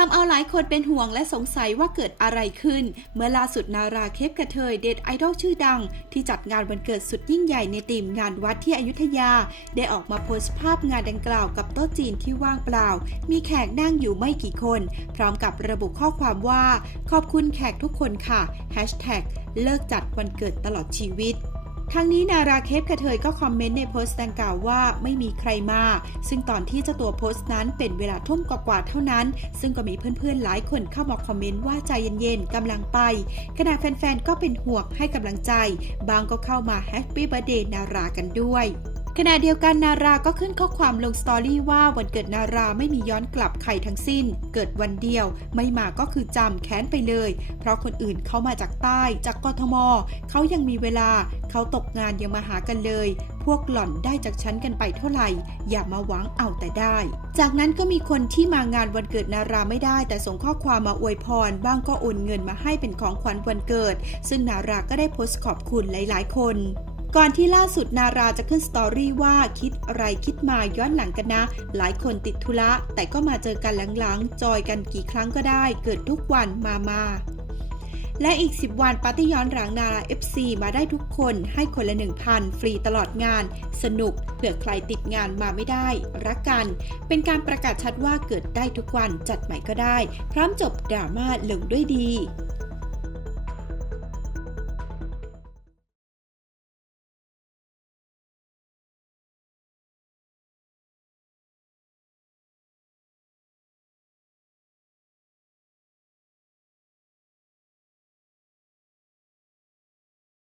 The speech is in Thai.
ทำเอาหลายคนเป็นห่วงและสงสัยว่าเกิดอะไรขึ้น เมื่อล่าสุดนาราเคปกระเทยเด็ดไอดอลชื่อดัง ที่จัดงานวันเกิดสุดยิ่งใหญ่ในทีมงานวัดที่อยุธยา ได้ออกมาโพสต์ภาพงานดังกล่าวกับโต๊ะจีนที่ว่างเปล่า มีแขกนั่งอยู่ไม่กี่คน พร้อมกับระบุข้อความว่า ขอบคุณแขกทุกคนค่ะ Hashtag เลิกจัดวันเกิดตลอดชีวิต ทั้งนี้นาราเคปกระเทยก็คอมเมนต์ในโพสต์ดังกล่าวว่าไม่มีใครมา ซึ่งตอนที่เจ้าตัวโพสต์นั้นเป็นเวลาทุ่มกว่าๆเท่านั้น ซึ่งก็มีเพื่อนๆหลายคนเข้ามาคอมเมนต์ว่าใจเย็นๆกำลังไป ขณะแฟนๆก็เป็นห่วงให้กำลังใจ บางก็เข้ามาแฮปปี้เบอร์ a เดย์นารากันด้วย ขณะเดียวกันนาราก็ขึ้นข้อความลงสตอรี่ว่าวันเกิดนาราไม่มีย้อนกลับใครทั้งสิ้น เกิดวันเดียว ไม่มาก็คือจำแค้นไปเลย เพราะคนอื่นเขามาจากใต้ จากกทม เขายังมีเวลา เขาตกงานยังมาหากันเลย พวกหล่อนได้จากฉันกันไปเท่าไหร่ อย่ามาหวังเอาแต่ได้ จากนั้นก็มีคนที่มางานวันเกิดนาราไม่ได้ แต่ส่งข้อความมาอวยพร บ้างก็โอนเงินมาให้เป็นของขวัญวันเกิด ซึ่งนาราก็ได้โพสต์ขอบคุณหลาย ๆ คน ก่อนที่ล่าสุดนาราจะขึ้นสตอรี่ว่าคิดอะไรคิดมาย้อนหลังกันนะ หลายคนติดธุระแต่ก็มาเจอกันหลังๆ จอยกันกี่ครั้งก็ได้ เกิดทุกวันมามาและอีก 10 วันปาร์ตี้ย้อนหลังนารา FC มาได้ทุกคนให้คนละ 1,000 ฟรีตลอดงาน สนุกเผื่อใครติดงานมาไม่ได้ รักกัน เป็นการประกาศชัดว่าเกิดได้ทุกวันจัดใหม่ก็ได้ พร้อมจบดราม่าลงด้วยดี